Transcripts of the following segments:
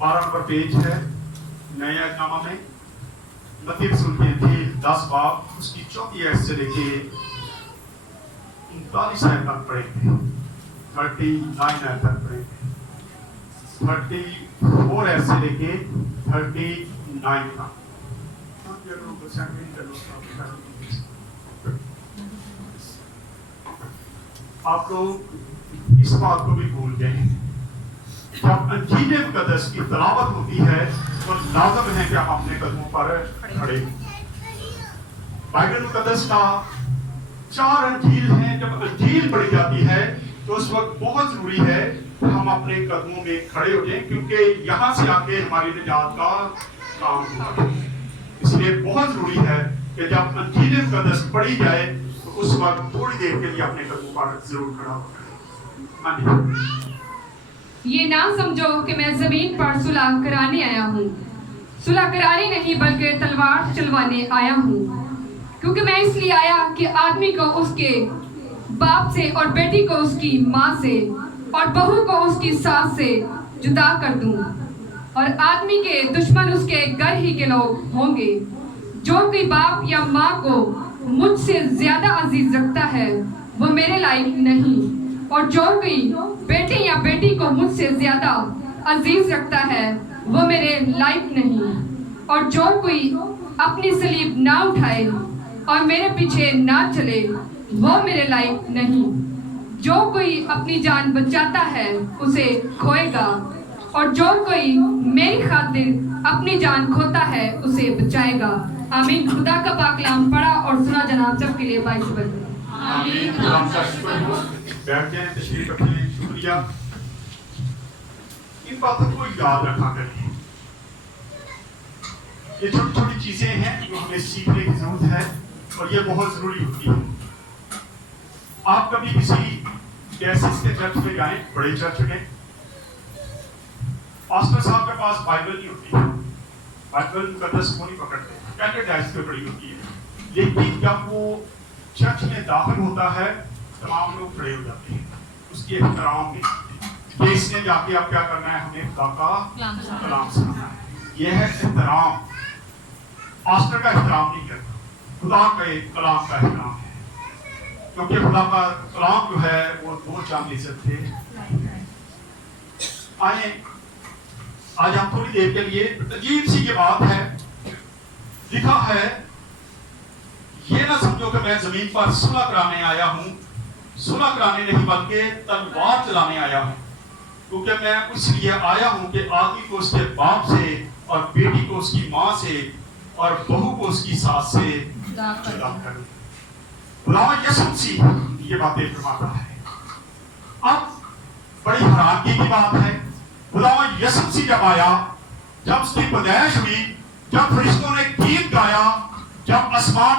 12 number page है नए अहदनामा में। मत्ती रसूल की इंजील 10 बाब उसकी 4 आयत से लेके 39 आयत तक पढ़ेंगे, 39 आयत तक पढ़ेंगे, 34 आयत से लेके 39 तक। आप लोग इस बात को भी भूल गए, जब अंजील मुकद्दस की तिलावत होती है तो लाज़िम है कि आप अपने कदमों पर खड़े। बाइबल मुकद्दस का 4 अंजील हैं। जब अंजील पढ़ी जाती है तो उस वक्त बहुत जरूरी है हम अपने कदमों में खड़े हो जाएं, क्योंकि यहाँ से आके हमारी निजात का काम होता है। इसलिए बहुत जरूरी है कि जब अंजील मुकद्दस पढ़ी जाए तो उस वक्त थोड़ी देर के लिए अपने कदमों पर जरूर खड़ा हो। ये ना समझो कि मैं जमीन पर सुलह कराने आया हूँ, सुलह कराने नहीं बल्कि तलवार चलवाने आया हूँ, क्योंकि मैं इसलिए आया कि आदमी को उसके बाप से और बेटी को उसकी माँ से और बहू को उसकी सास से जुदा कर दूँ, और आदमी के दुश्मन उसके घर ही के लोग होंगे। जो कोई बाप या माँ को मुझसे ज्यादा अजीज रखता है वो मेरे लायक नहीं, और जो कोई बेटे या बेटी को मुझसे ज्यादा अजीज रखता है वो मेरे लायक नहीं, और जो कोई अपनी सलीब ना उठाए और मेरे पीछे ना चले वो मेरे लायक नहीं। जो कोई अपनी जान बचाता है उसे खोएगा, और जो कोई मेरी खातिर अपनी जान खोता है उसे बचाएगा। आमीन। खुदा का पाक कलाम पढ़ा और सुना जनाब सबके लिए 22 बजे। आमीन। खुदा का शुक्र हो। बैठ जाएं, तशरीफ रखिए। शुक्रिया। इन बातों को याद रखा करिए। ये छोटी छोटी चीजें हैं जो हमें सीखने की जरूरत है और ये बहुत जरूरी होती है। आप कभी किसी कैसेस के चर्च में जाएं, बड़े चर्च में, पास्टर साहब के पास बाइबल नहीं होती है, बाइबल मुकद्दस को नहीं पकड़ते, कैटेडाइज पे पड़ी होती है। लेकिन जब वो चर्च में दाखिल होता है तमाम लोग खड़े हो जाते हैं उसके एहतराम में, ये इसने जाके अब क्या करना है, हमें खुदा का कलाम सुनाना है। यह है एहतराम। पास्टर का एहतराम नहीं करता, खुदा के कलाम का एहतराम है, क्योंकि खुदा का कलाम जो है वो 2 चांदी से थे। आए आज हम थोड़ी देर के लिए, अजीब सी ये बात है, लिखा है ये ना समझो कि मैं जमीन पर सुलह कराने आया हूं, सुलह कराने नहीं बल्कि तलवार चलाने आया हूं, क्योंकि मैं इसलिए आया हूं कि आदमी को उसके बाप से और बेटी को उसकी माँ से और बहू को उसकी सास से जुदा करूं। खुदा यीशु मसीह ये बातें फरमाता है। अब बड़ी हैरानगी की बात है, खुदा यीशु मसीह जब आया, जब उसकी पैदाइश हुई, जब फरिश्तों ने गीत गाया, जब आसमान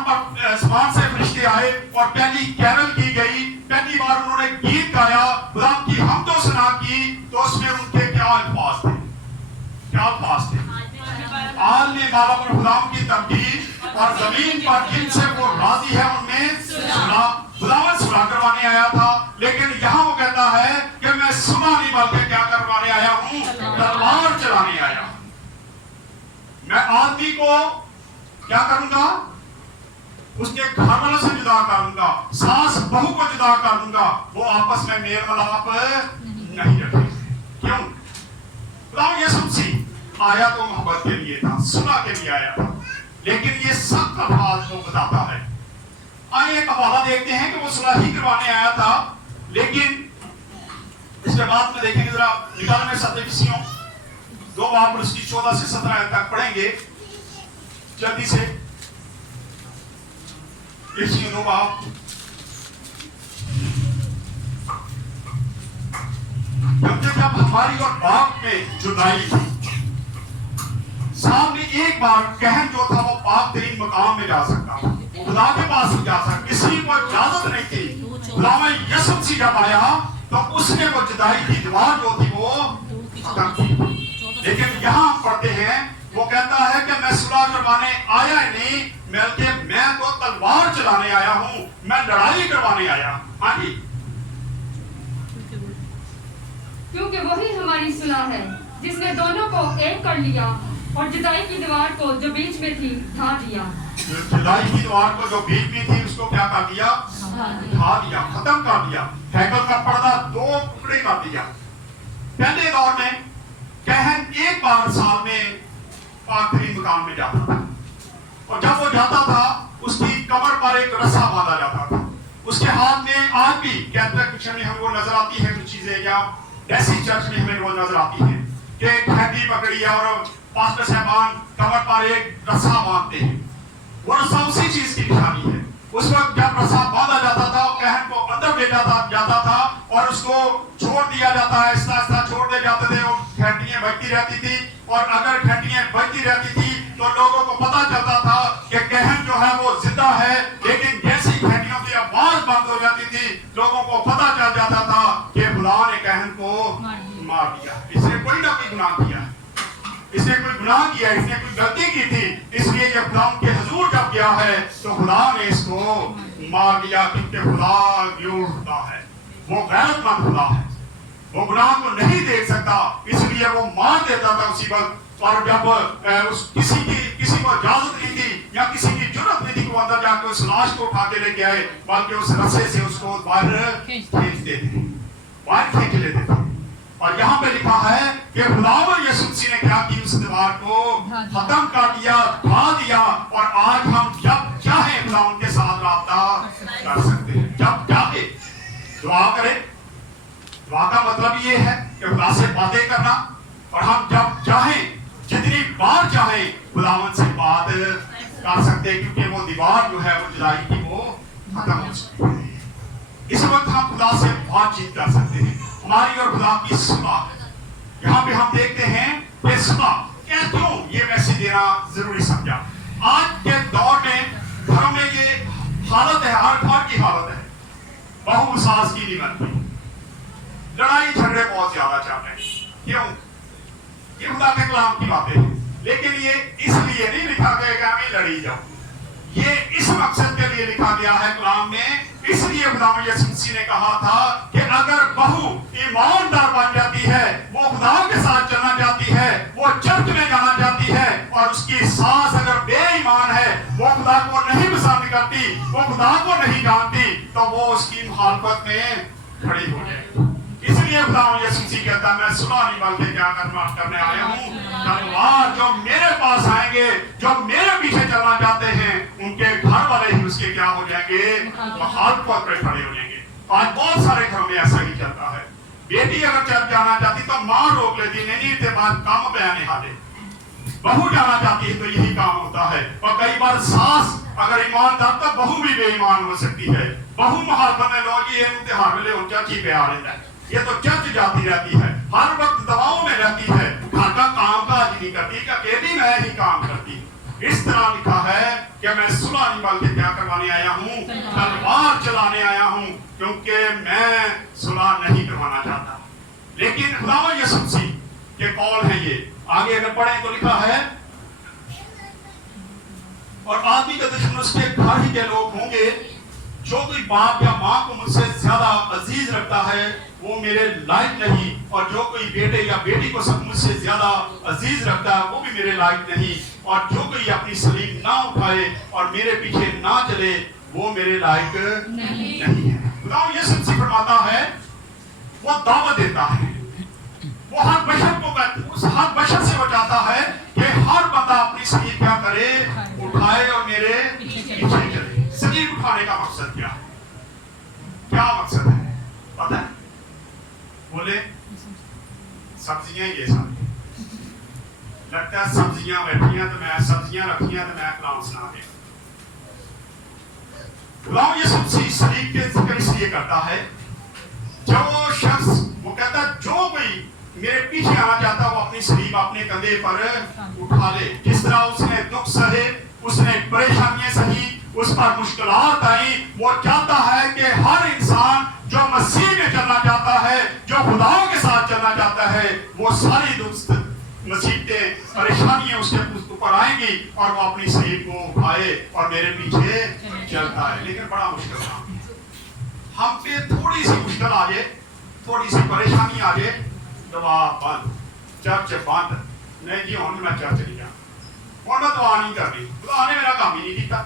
से फरिश्ते आए और पहली कैरल की गई, पहली बार उन्होंने गीत गाया, खुदा की हमदो सना की, तो उसमें उनके क्या अल्फाज थे, क्या अल्फाज थे? आल ने माला पर खुदा की तकदीर और जमीन पर जिनसे वो राजी है उनने सुना। खुदावन सुलह करवाने आया था, लेकिन यहाँ वो कहता है कि मैं सुना नहीं बल्कि क्या करवाने आया हूँ, तलवार चलाने आया। मैं आदमी को क्या करूंगा, उसके घर वालों से जुदा करूंगा, सास बहू को जुदा करूंगा, वो आपस में मेल मिलाप नहीं रखेंगे। क्यों? खुदा यीशु मसीह आया तो मोहब्बत के लिए था, सुलह के लिए आया था, लेकिन ये सब अल्फाज को बताता है। आइए एक हवाला देखते हैं कि वो सुलह ही करवाने आया था, लेकिन इसके बाद में देखेंगे जरा निकाल में सत्य 2 बाब उसकी 14 से 17 तक पढ़ेंगे जल्दी से। इसी 2 बाब जब हमारी और बाप में जुदाई थी, सामने एक बार कहन जो था वो पाक तरीन मकाम में जा सकता था, खुदा के पास जा सकता, किसी को इजाजत नहीं थी। खुदा में यीशु मसीह जब आया तो उसने वो जुदाई की दीवार जो थी वो खत्म की। लेकिन यहाँ हम पढ़ते हैं वो कहता है कि मैं सुलह करवाने आया ही नहीं बल्कि मैं तो तलवार चलाने आया हूँ, मैं लड़ाई करवाने आया। हाँ जी, क्योंकि वही हमारी सुलह है जिस ने दोनों को एक कर लिया और जुदाई की दीवार को जो बीच में थी ढा दिया। जुदाई की दीवार को जो बीच में थी उसको क्या कर दिया? ढा दिया, खत्म कर दिया। हैकल का पर्दा दो टुकड़े कर दिया। पहले दौर में कहन एक बार साल में पाखरी मकाम में जाता था और जब वो जाता था उसकी कमर पर एक रस्सा बांधा जाता था। उसके हाथ में आज भी कैथोलिक मिशन में हमें वो नजर आती है कुछ चीजें, या ऐसी चर्च में हमें वो नजर आती है कि एक हड्डी पकड़ी है और पास्टर साहबान कमर पर एक रस्सा बांधते हैं। वो रस्सा उसी चीज की निशानी है। उस वक्त जब रस्सा बांधा जाता था कहन को अंदर ले जाता था और उसको छोड़ दिया जाता है, आहिस्ता आहिस्ता छोड़ दे जाते थे। वो घंटियां बजती रहती थी और अगर घंटियां बजती रहती थी तो लोगों को पता चलता था कि कहन जो है वो जिंदा है। लेकिन जैसी घंटियों की आवाज बंद हो जाती थी लोगों को पता चल जाता था कि खुदा ने कहन को मार दिया। इसने कोई ना कोई गुनाह किया, इसने कोई गुनाह किया, इसने कोई गलती की थी, इसलिए ये खुदा के हुजूर जब गया है तो खुदा ने इसको मार दिया। क्योंकि खुदा न्यूर खुदा है, वो गैरतमंद खुदा है, वो गुनाह को नहीं देख सकता, इसलिए वो मार देता था उसी वक्त। और जब किसी को इजाजत नहीं थी या किसी की जरूरत नहीं थी कि वो अंदर जाकर उस लाश को उठा के लेके आए, बल्कि उस रस्से से उसको बाहर खींचते थे, बाहर खींच लेते थे। और यहाँ पे लिखा है कि खुदावंद यीशु मसीह ने क्या की, उस दीवार को खत्म कर दिया, ढा दिया। और आज हम जब चाहे खुदावंद के साथ राब्ता कर सकते हैं, जब चाहे दुआ करें। दुआ का मतलब ये है कि खुदा से बातें करना, और हम जब चाहें जितनी बार चाहें खुदावंद से बात कर सकते हैं, क्योंकि वो दीवार जो है वो जुदाई की वो खत्म हो सकती है। इस वक्त हम खुदा से बातचीत कर सकते हैं, हमारी और खुदा की सुलह है। यहाँ पे हम देखते हैं कि सुलह क्या, क्यों ये मैसेज देना जरूरी समझा। आज के दौर में घरों में ये हालत है, हर घर की हालत है, बहू सास की नहीं बनती, लड़ाई झगड़े बहुत ज्यादा चल रहे हैं। क्यों? ये खुदा के कलाम की बातें हैं, लेकिन ये इसलिए नहीं लिखा गया कि हमें लड़ी जाओ, ये इस मकसद के लिए लिखा गया है कलाम में। इसलिए खुदावंद यीशु मसीह ने कहा था कि अगर बहू ईमानदार बन जाती है, वो खुदा के साथ चलना चाहती है, वो चर्च में जाना चाहती है, और उसकी सास अगर बेईमान है, वो खुदा को नहीं पसंद करती, वो खुदा को नहीं जानती, तो वो उसकी मुखालफत में खड़ी हो जाएगी। इसलिए खुदावंद यीशु मसीह कहता है मैं सुलह नहीं बल्कि क्या करने आया हूँ। तलवार जो मेरे पास आएंगे, जो मेरे पीछे चलना चाहते हैं, उनके घर वाले ही उसके क्या हो जाएंगे, मुखालफत पे खड़े हो जाएंगे। आज बहुत सारे घरों में ऐसा ही चलता है। बेटी अगर चर्च जाना चाहती तो माँ रोक लेती, नहीं थे बात काम पे आने हाले। बहू जाना चाहती है तो यही काम होता है। और कई बार सास अगर ईमानदार तो बहू भी बेईमान हो सकती है। बहू मुखालफत में लोग ये इम्तिहान में ले उन चाची पे आ रहे हैं, ये तो चर्च जाती रहती है, हर वक्त दवाओं में रहती है, घर का काम काज नहीं करती, अकेली मैं ही काम करती। इस तरह लिखा है कि मैं सुलह नहीं बल्कि क्या करवाने आया हूँ, तलवार चलाने आया हूँ, क्योंकि मैं सुलह नहीं करवाना चाहता। लेकिन खुदावंद यीशु मसीह के कौल है ये, आगे अगर पढ़े तो लिखा है और आदमी का दुश्मन उसके घर ही के लोग होंगे। जो कोई बाप या माँ को मुझसे ज्यादा अजीज रखता है वो मेरे लायक नहीं, और जो कोई बेटे या बेटी को मुझसे ज्यादा अजीज रखता है वो भी मेरे लायक नहीं, और जो कोई अपनी सलीब ना उठाए और मेरे पीछे ना चले वो मेरे लायक नहीं है। खुदावंद यीशु मसीह फरमाता है, वो दावत देता है, वो हर बशर को उस हर बशर से बचाता है कि हर बंदा अपनी सलीब क्या करे, उठाए और मेरे पीछे चले। सलीब उठाने का मकसद क्या है? क्या मकसद है पता है? बोले सब्जियां ये सारी, लगता है सब्जियां बैठियां तो मैं सब्जियां रखियां तो मैं कलाम सुना दे। खुदावंद यीशु मसीह सलीब के जिक्र इसलिए करता है, जो शख्स वो कहता जो कोई मेरे पीछे आना चाहता वो अपनी सलीब अपने कंधे पर उठा ले। जिस तरह उसने दुख सहे, उसने परेशानियां सही, उस पर मुश्किलात आई, वो चाहता है कि हर इंसान जो मसीह में चलना चाहता है, जो खुदाओं के साथ चलना चाहता है, वो सारी दुख मुसीबतें परेशानियां उसके ऊपर आएंगी और वो अपनी सलीब को उठाए और मेरे पीछे चलता है। लेकिन बड़ा मुश्किल काम, हम पे थोड़ी सी मुश्किल आ जाए, थोड़ी सी परेशानी आ जाए, दवा बंद, चर्च बंद, नहीं जी हुण मैं चर्च नहीं जाना, हुण मैं दुआ नहीं करनी, खुदा ने मेरा काम ही नहीं किया।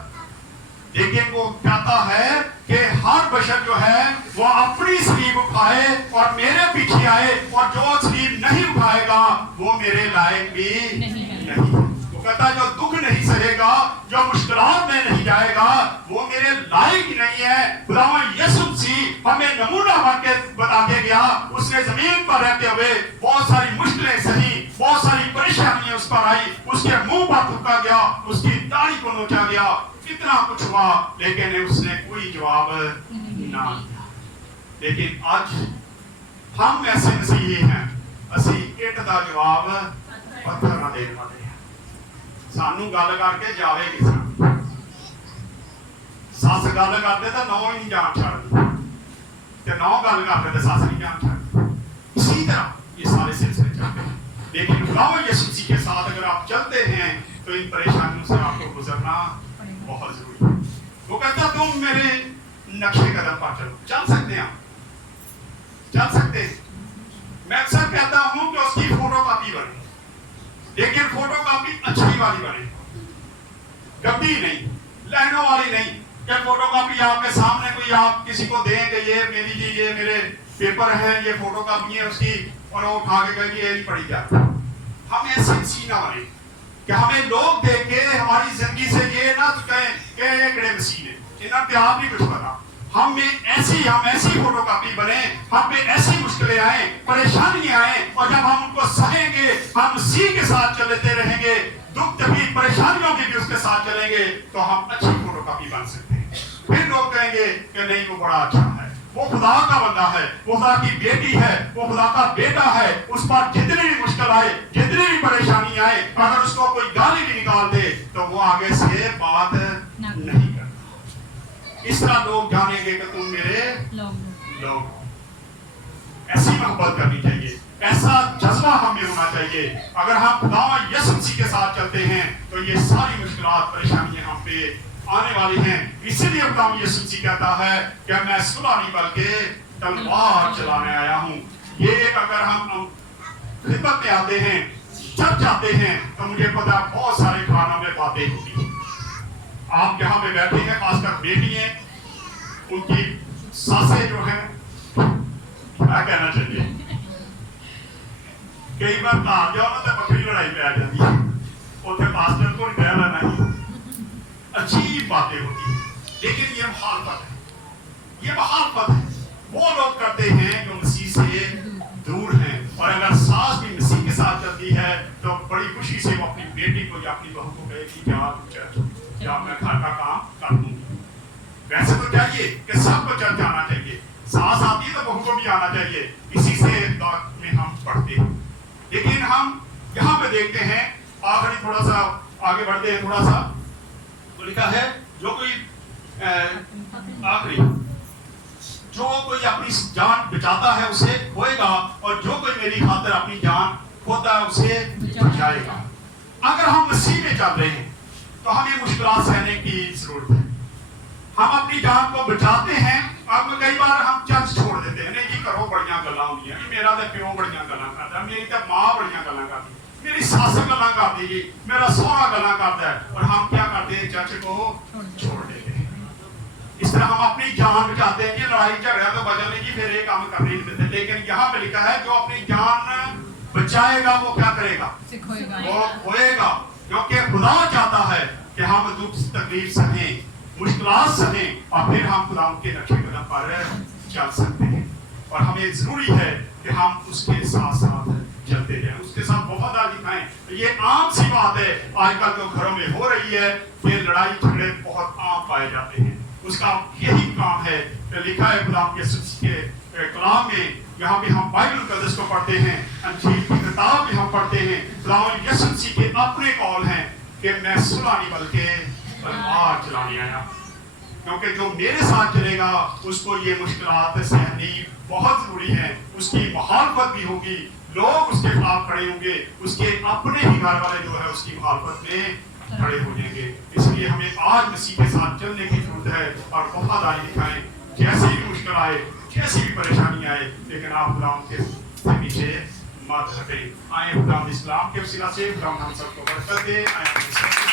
लेकिन वो कहता है कि हर बशर जो है वो अपनी सलीब उठाए और मेरे पीछे आए, और जो सलीब नहीं उठाएगा वो मेरे लायक भी नहीं है। वो कहता है जो दुख नहीं सहेगा, जो मुश्किलात में नहीं जाएगा, वो मेरे लायक ही नहीं है। खुदावंद यीशु मसीह हमें नमूना बन के बता के गया। उसने जमीन पर रहते हुए बहुत सारी मुश्किलें सही, बहुत सारी परेशानियां उस पर आई, उसके मुंह पर थूका गया, उसकी दाढ़ी को नोचा गया, कितना कुछ हुआ, लेकिन उसने कोई जवाब ना दिया। लेकिन आज हम ऐसे मसीही हैं, असी इट दा जवाब पत्थर ना देने वाले हैं। सानू गल करके जावे किसान, सस गल करते तो नौ ही नहीं जान छड़ती, ते नौ गल करते तो सस नहीं जान छड़ती। इसी तरह ये सारे सिलसिले चलते हैं। लेकिन खुदावंद यीशु मसीह के साथ अगर आप चलते हैं तो इन परेशानियों से आपको गुजरना बहुत जरूरी है। वो कहता तुम मेरे नक्शे कदम पर चलो, चल सकते हैं, चल सकते हैं। मैं अक्सर कहता हूं कि उसकी फोटोकॉपी बने, लेकिन फोटोकॉपी अच्छी वाली बने, गंदी नहीं, लाइनों वाली नहीं। क्या फोटोकॉपी आपके सामने कोई आप किसी को दें कि ये ले लीजिए, ये मेरे पेपर हैं, ये फोटोकॉपी है उसकी, और वो उठा के कहेंगे ये नहीं पढ़ी जाती। हम ऐसे सीना बने कि हमें लोग देख के हमारी जिंदगी से ये ना कहें कि ये किड़े मसीह है, इन्हें प्यार नहीं कुछ पता। हम ऐसी फोटोकॉपी बने, हम पे ऐसी मुश्किलें आए, परेशानियां आए, और जब हम उनको सहेंगे, हम मसीह के साथ चलते रहेंगे, दुख तकलीफ परेशानियों में भी उसके साथ चलेंगे, तो हम अच्छी फोटोकॉपी बन सकते हैं। फिर लोग कहेंगे कि नहीं वो बड़ा अच्छा है, वो खुदा का बंदा है, वो खुदा की बेटी है, वो खुदा का बेटा है। उस पर जितनी भी मुश्किल आए, जितनी भी परेशानी आए, अगर उसको कोई गाली भी निकाल दे तो वो आगे से बात नहीं करता। इस तरह लोग जानेंगे कि तुम मेरे लोग। ऐसी मोहब्बत करनी चाहिए, ऐसा जज्बा हमें होना चाहिए। अगर हम खुदावंद यीशु मसीह के साथ चलते हैं तो ये सारी मुश्किलात परेशानियां हम पे आने वाली हैं। इसीलिए खुदावंद यीशु मसीह कहता है कि मैं सुलह नहीं बल्कि तलवार चलाने आया हूँ। ये अगर हम खिदमत में आते हैं, जब जाते हैं, तो मुझे पता बहुत सारे खानों में बातें होती हैं। आप यहाँ पे बैठे हैं, खासकर बेटियां, उनकी सासें जो हैं, क्या कहना चाहिए, कई बार घर जाओ ना तो बकरी लड़ाई पे आ जाती है, उसे पास्टर को कहना नहीं, अजीब बातें होती हैं। लेकिन ये मुखालफत है, ये मुखालफत है। वो लोग करते हैं जो मसीह से दूर हैं, और अगर सास भी मसीह के साथ चलती है तो बड़ी खुशी से वो अपनी बेटी को या अपनी बहू को कहेगी क्या मैं घर का काम कर दूंगी। वैसे तो चाहिए कि सबको चल जाना चाहिए, सास आती है तो बहू को भी आना चाहिए। इसी से में हम पढ़ते हैं। लेकिन हम यहाँ पे देखते हैं, आखिरी थोड़ा सा आगे बढ़ते हैं, थोड़ा सा तो लिखा है जो कोई आखिरी जो कोई अपनी जान बचाता है उसे खोएगा, और जो कोई मेरी खातिर अपनी जान खोता है उसे बचाएगा। अगर हम मसीह में चल रहे हैं तो हमें मुश्किलात सहने की जरूरत है। हम अपनी जान को बचाते हैं। अब कई बार हम चर्च छोड़ देते हैं, नहीं जी करो बड़ियां गल्लां होंदियां, मेरा तो प्यो बड़ियां गल्लां करदा, मेरी तो मां बड़ियां गल्लां करदी, मेरी सस गल्लां करदी जी, मेरा सोहरा गल्लां करदा है, और हम क्या करते हैं, चर्च को छोड़ देते हैं। इस तरह हम अपनी जान बचाते हैं। ये लड़ाई झगड़ा तो बचा नहीं जी, फिर ये काम करने नहीं देते। लेकिन यहाँ पे लिखा है जो अपनी जान बचाएगा वो क्या करेगा, वो खोएगा। क्योंकि खुदा चाहता है कि हम दुख तकलीफ सहें, मुश्किलात सहें, और फिर हम खुदा के नक्शे कदम पर चल सकते हैं। और हमें जरूरी है कि हम उसके साथ साथ चलते जाएं, उसके साथ वफादारी दिखाएं। ये आम सी बात है, आजकल जो घरों में हो रही है, ये लड़ाई झगड़े बहुत आम पाए जाते हैं। उसका यही काम है। लिखा है खुदा के कलाम में, यहाँ पे हम बाइबल मुकद्दस को पढ़ते हैं, अंजील की किताब भी हम पढ़ते हैं। खुदावंद यीशु मसीह के अपने कौल हैं कि मैं सुलह नहीं बल्कि तलवार चलाने आया। क्योंकि जो मेरे साथ चलेगा उसको ये मुश्किलात सहनी बहुत जरूरी है। उसकी मुखालफत भी होगी, लोग उसके खिलाफ खड़े होंगे, उसके अपने ही घर वाले जो है उसकी मुखालफत में खड़े हो जाएंगे। इसलिए हमें आज मसीह के साथ चलने की जरूरत है और वफादारी दिखाएं। जैसी भी मुश्किल आए, जैसी भी परेशानी आए, लेकिन आप खुदा के पीछे मजहबे आए खुदावंद इस्लाम के वसीला से खुदावंद हम सबको बरकत दे आए